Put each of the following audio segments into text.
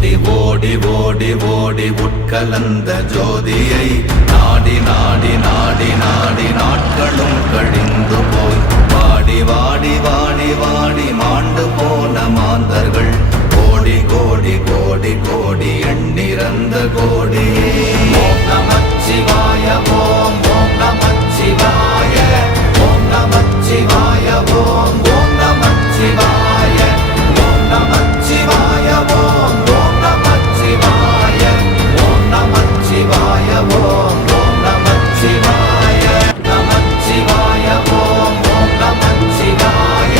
ஓடி ஓடி ஓடி ஓடி உட்கலந்த ஜோதியை நாடி நாடி நாடி நாடி நாட்களும் கழிந்து போய் வாடி வாடி வாடி வாடி மாண்டு போன மாந்தர்கள் கோடி கோடி கோடி கோடி எண்ணிறந்த கோடி. ஓம் நமச்சிவாய ஓம் ஓம் நமச்சிவாய ஓம் நமச்சிவாய ஓம் ஓம் நமச்சிவாய ஓம் நமச்சிவாய ஓம் ஓம் நமச்சிவாய ஓம் நமச்சிவாய ஓம் ஓம் நமச்சிவாய நமச்சிவாய ஓம் ஓம் நமச்சிவாய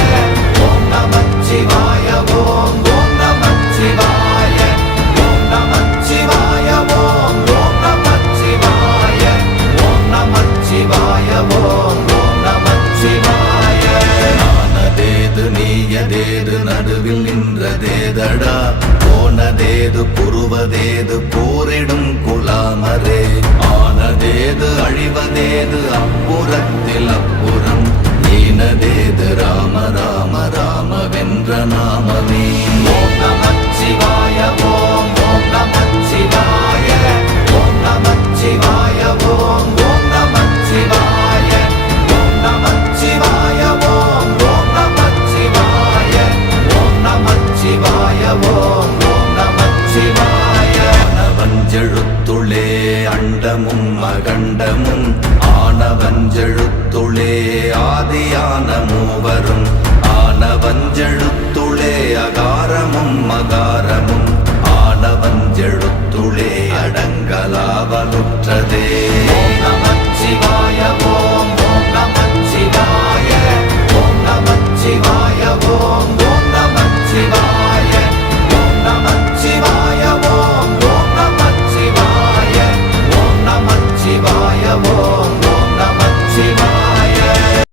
ஓம் நமச்சிவாய ஓம் ஓம் நமச்சிவாய ஓம் நமச்சிவாய ஓம் ஓம் நமச்சிவாய ஓம் நமச்சிவாய ஓம் ஓம் நமச்சிவாய. ஆனதேது நீயதேது நடுவில் நின்றதேதடா போனதேது புருவதேது போரிடும் குலாமரே ஆனதேது அழிவதேது அப்புறத்தில் அப்புறம் ஈனதேது ராம ராம ராம வென்ற நாமமே. ஓம் நம